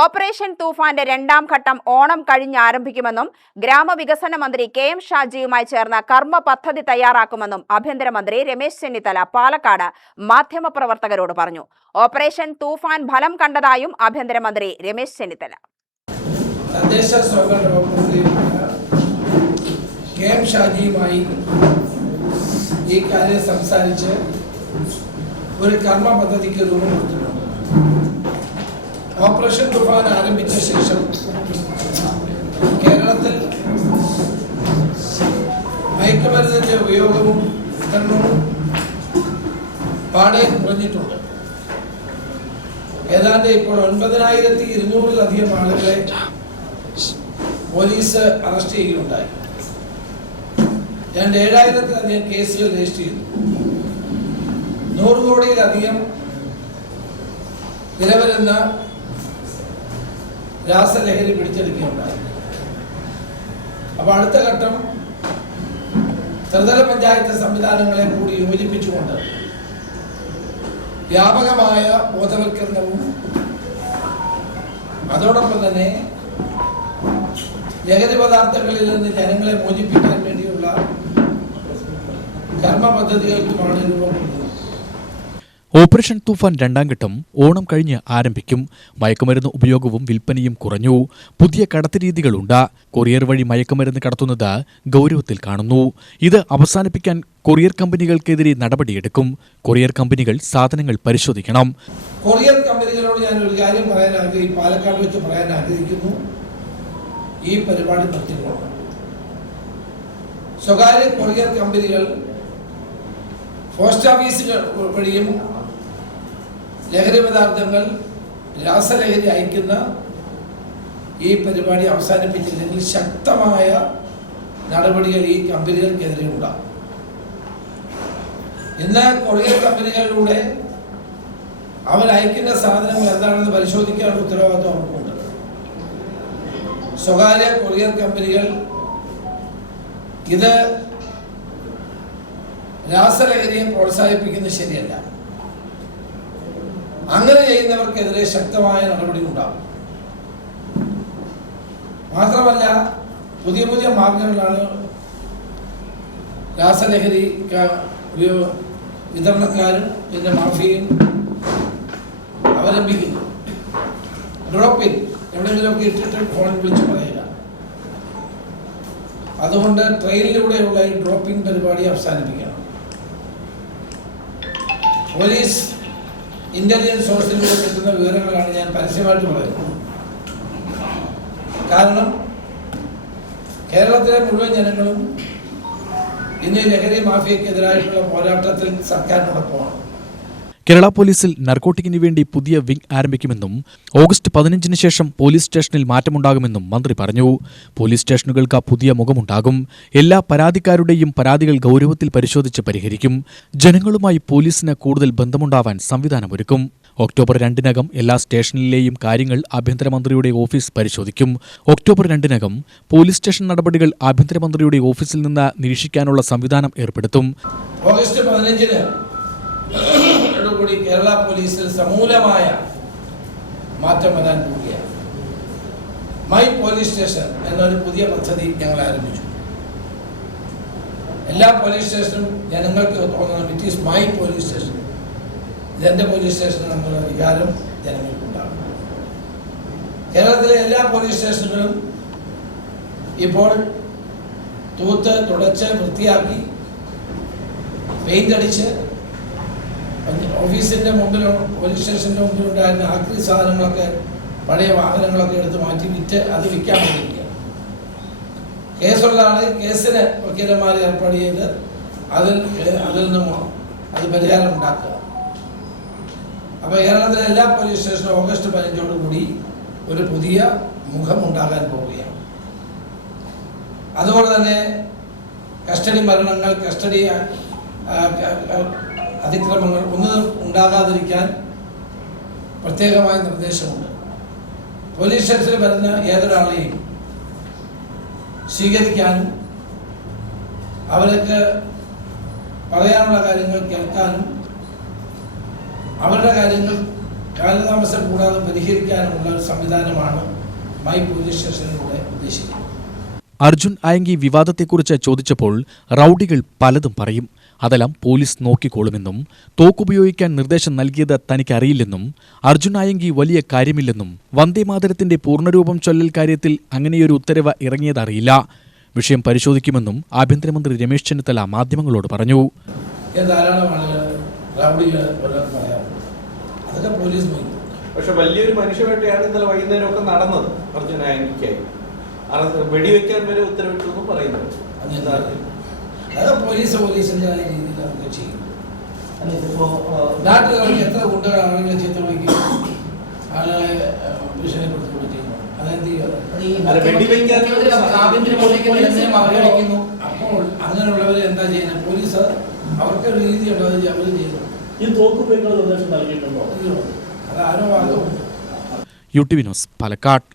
Operation തൂഫാന്റെ രണ്ടാം ഘട്ടം ഓണം കഴിഞ്ഞ് ആരംഭിക്കുമെന്നും ഗ്രാമവികസന മന്ത്രി കെ.എം. ഷാജിയുമായി ചേർന്ന് കർമ്മ പദ്ധതി തയ്യാറാക്കുമെന്നും ആഭ്യന്തരമന്ത്രി രമേശ് ചെന്നിത്തല പാലക്കാട് മാധ്യമപ്രവർത്തകരോട് പറഞ്ഞു. ഓപ്പറേഷൻ തൂഫാൻ ഫലം കണ്ടതായും ആഭ്യന്തരമന്ത്രി രമേശ് ചെന്നിത്തല. തദ്ദേശ സ്വയംഭരണ വകുപ്പ് കെ.എം. ഷാജിയുമായി ഈ കാര്യം സംസാരിച്ച് ഒരു കർമ്മ പദ്ധതിക്ക് രൂപം കൊടുത്തിട്ടുണ്ട്. ഓപ്പറേഷൻ തൂഫാൻ ആരംഭിച്ച ശേഷം കേരളത്തിൽ മയക്കുമരുന്നിന്റെ ഉപയോഗവും വിതരണവും പാടെ കുറഞ്ഞിട്ടുണ്ട്. ഏതാണ്ട് ഇപ്പോൾ 9,200-ലധികം ആളുകളെ പോലീസ് അറസ്റ്റ് ചെയ്യുകയുണ്ടായി. 7,000-ലധികം കേസുകൾ രജിസ്റ്റർ ചെയ്തു. 100 കോടിയിലധികം വില വരുന്ന രാസലഹരി പിടിച്ചെടുക്കുകയുണ്ടായി. അപ്പോൾ അടുത്ത ഘട്ടം ത്രിതല പഞ്ചായത്ത് സംവിധാനങ്ങളെ കൂടി യോജിപ്പിച്ചുകൊണ്ട് വ്യാപകമായ ബോധവൽക്കരണവും അതോടൊപ്പം തന്നെ ലഹരി പദാർത്ഥങ്ങളിൽ നിന്ന് ജനങ്ങളെ മോചിപ്പിക്കാൻ വേണ്ടിയുള്ള കർമ്മ പദ്ധതികൾക്കുമാണ് രൂപം കൊടുക്കുന്നത്. ഓപ്പറേഷൻ തൂഫാൻ രണ്ടാം ഘട്ടം ഓണം കഴിഞ്ഞ് ആരംഭിക്കും. മയക്കുമരുന്ന് ഉപയോഗവും വിൽപ്പനയും കുറഞ്ഞു. പുതിയ കടത്ത് രീതികളുണ്ട്. കൊറിയർ വഴി മയക്കുമരുന്ന് കടത്തുന്നത് ഗൗരവത്തിൽ കാണുന്നു. ഇത് അവസാനിപ്പിക്കാൻ കൊറിയർ കമ്പനികൾക്കെതിരെ നടപടിയെടുക്കും. കൊറിയർ കമ്പനികൾ സാധനങ്ങൾ പരിശോധിക്കണം. കൊറിയർ കമ്പനികളോട് ഞാൻ ഒരു കാര്യം പാലക്കാട് വെച്ച് പറയാൻ ആഗ്രഹിക്കുന്നു. ഈ പരിപാടി നിർത്തിക്കൊള്ളണം. സ്വകാര്യ കൊറിയർ കമ്പനികൾ പോസ്റ്റ് ഓഫീസുകൾ വഴിയും ലഹരി പദാർത്ഥങ്ങൾ രാസലഹരി അയക്കുന്ന ഈ പരിപാടി അവസാനിപ്പിച്ചില്ലെങ്കിൽ ശക്തമായ നടപടികൾ ഈ കമ്പനികൾക്കെതിരെ ഉണ്ടാകും. ഇന്ന് കൊറിയർ കമ്പനികളിലൂടെ അവരയക്കുന്ന സാധനങ്ങൾ എന്താണെന്ന് പരിശോധിക്കാനുള്ള ഉത്തരവാദിത്വം അവർക്കുണ്ട്. സ്വകാര്യ കൊറിയർ കമ്പനികൾ ഇത് രാസലഹരിയെ പ്രോത്സാഹിപ്പിക്കുന്നത് ശരിയല്ല. അങ്ങനെ ചെയ്യുന്നവർക്കെതിരെ ശക്തമായ നടപടി ഉണ്ടാകും. മാത്രമല്ല, പുതിയ പുതിയ മാർഗങ്ങളാണ് രാസലഹരി വിതരണക്കാരും പിന്നെ മാഫിയയും അവലംബിക്കുന്നു. ഡ്രോപ്പിൻ എവിടെയെങ്കിലുമൊക്കെ ഇട്ടിട്ട് ഫോണിൽ വിളിച്ച് പറയുക. അതുകൊണ്ട് ട്രെയിനിലൂടെയുള്ള ഈ ഡ്രോപ്പിംഗ് പരിപാടി അവസാനിപ്പിക്കണം. പോലീസ് ഇന്റലിജൻസ് സോഴ്സിലൂടെ കിട്ടുന്ന വിവരങ്ങളാണ് ഞാൻ പരസ്യമായിട്ട് പറയുന്നത്. കാരണം കേരളത്തിലെ മുഴുവൻ ജനങ്ങളും ഇന്ന് ലഹരി മാഫിയക്കെതിരായിട്ടുള്ള പോരാട്ടത്തിൽ സർക്കാരിനോടൊപ്പമാണ്. കേരള പോലീസിൽ നർക്കോട്ടിക്കിന് വേണ്ടി പുതിയ വിംഗ് ആരംഭിക്കുമെന്നും ഓഗസ്റ്റ് 15-ന് ശേഷം പോലീസ് സ്റ്റേഷനിൽ മാറ്റമുണ്ടാകുമെന്നും മന്ത്രി പറഞ്ഞു. പോലീസ് സ്റ്റേഷനുകൾക്ക് പുതിയ മുഖമുണ്ടാകും. എല്ലാ പരാതിക്കാരുടെയും പരാതികൾ ഗൗരവത്തിൽ പരിശോധിച്ച് പരിഹരിക്കും. ജനങ്ങളുമായി പോലീസിന് കൂടുതൽ ബന്ധമുണ്ടാവാൻ സംവിധാനമൊരുക്കും. ഒക്ടോബർ 2-നകം എല്ലാ സ്റ്റേഷനിലെയും കാര്യങ്ങൾ ആഭ്യന്തരമന്ത്രിയുടെ ഓഫീസ് പരിശോധിക്കും. ഒക്ടോബർ 2-നകം പോലീസ് സ്റ്റേഷൻ നടപടികൾ ആഭ്യന്തരമന്ത്രിയുടെ ഓഫീസിൽ നിന്ന് നിരീക്ഷിക്കാനുള്ള സംവിധാനം ഏർപ്പെടുത്തും. ഓഗസ്റ്റ് 15-ന് കൂടി കേരള പോലീസിൽ സമൂലമായ മാറ്റം വരാൻ പോവുകയാണ്. മൈ പോലീസ് സ്റ്റേഷൻ എന്നൊരു പുതിയ പദ്ധതി ഞങ്ങൾ ആരംഭിച്ചു. എല്ലാ പോലീസ് സ്റ്റേഷനും ജനങ്ങൾക്ക് തോന്നണം it is my police station, ഇതെന്റെ പോലീസ് സ്റ്റേഷൻ എന്നുള്ള വികാരം ജനങ്ങൾക്കുണ്ടാകും. കേരളത്തിലെ എല്ലാ പോലീസ് സ്റ്റേഷനുകളും ഇപ്പോൾ തൂത്ത് തുടച്ച് വൃത്തിയാക്കി പെയിന്റ് അടിച്ച് ഓഫീസിന്റെ മുമ്പിലോ പോലീസ് സ്റ്റേഷന്റെ മുമ്പിലുണ്ടായിരുന്ന ആക്രി സാധനങ്ങളൊക്കെ പഴയ വാഹനങ്ങളൊക്കെ എടുത്ത് മാറ്റി വിറ്റ് അത് വിൽക്കാൻ വേണ്ടിയിരിക്കുക. കേസുള്ള ആള് കേസിന് വക്കീലന്മാർ ഏർപ്പാട് ചെയ്ത് അതിൽ നിന്നും അത് പരിഹാരം ഉണ്ടാക്കുക. അപ്പൊ കേരളത്തിലെ എല്ലാ പോലീസ് സ്റ്റേഷനും ഓഗസ്റ്റ് 15-ഓടുകൂടി ഒരു പുതിയ മുഖം ഉണ്ടാകാൻ പോവുകയാണ്. അതുപോലെ തന്നെ കസ്റ്റഡി മരണങ്ങൾ, കസ്റ്റഡി അതിക്രമങ്ങൾ ഒന്നും ഉണ്ടാകാതിരിക്കാൻ പ്രത്യേകമായ നിർദ്ദേശമുണ്ട്. പോലീസ് സ്റ്റേഷനിൽ വരുന്ന ഏതൊരാളെയും സ്വീകരിക്കാനും അവർക്ക് പറയാനുള്ള കാര്യങ്ങൾ കേൾക്കാനും അവരുടെ കാര്യങ്ങൾ കാലതാമസം കൂടാതെ പരിഹരിക്കാനുമുള്ള ഒരു സംവിധാനമാണ് മൈ പോലീസ് സ്റ്റേഷനിലൂടെ ഉദ്ദേശിക്കുന്നത്. അർജുൻ ആയങ്കി വിവാദത്തെക്കുറിച്ച് ചോദിച്ചപ്പോൾ റൌഡികൾ പലതും പറയും, അതെല്ലാം പോലീസ് നോക്കിക്കോളുമെന്നും തോക്കുപയോഗിക്കാൻ നിർദ്ദേശം നൽകിയത് തനിക്കറിയില്ലെന്നും അർജുൻ ആയങ്കി വലിയ കാര്യമില്ലെന്നും വന്ദേമാതരത്തിന്റെ പൂർണ്ണരൂപം ചൊല്ലൽ കാര്യത്തിൽ അങ്ങനെയൊരു ഉത്തരവ് ഇറങ്ങിയതറിയില്ല, വിഷയം പരിശോധിക്കുമെന്നും ആഭ്യന്തരമന്ത്രി രമേശ് ചെന്നിത്തല മാധ്യമങ്ങളോട് പറഞ്ഞു. പക്ഷെ വലിയൊരു മനുഷ്യവേട്ടയാണ് ഇന്നലെ വൈകുന്നേരമൊക്കെ നടന്നത്. അർജുൻ ആയങ്കിക്കായി വെടിവെക്കാൻ വരെ ഉത്തരവിട്ടെന്നും പറയുന്നത്. പോലീസിന്റെ രീതിയിലാണ് ചെയ്യുന്നത്. നാട്ടുകാർക്ക് എത്ര ഗുണ്ടകൾ ആളുകളെ ചീത്ത വിളിക്കും, ആളുകളെ ഭീഷണിപ്പെടുത്തി ചെയ്യുന്നു. അപ്പോൾ അങ്ങനെയുള്ളവരെ എന്താ ചെയ്യുന്നത്? പോലീസ് അവർക്കൊരു രീതിയുണ്ട്, അത് അവർ ചെയ്യുന്നു. ഈ തോക്ക് ഉപയോഗിക്കുന്ന നിർദ്ദേശം നൽകിയിട്ടുണ്ടോ? അത് ആരോ UTV ന്യൂസ് പാലക്കാട്.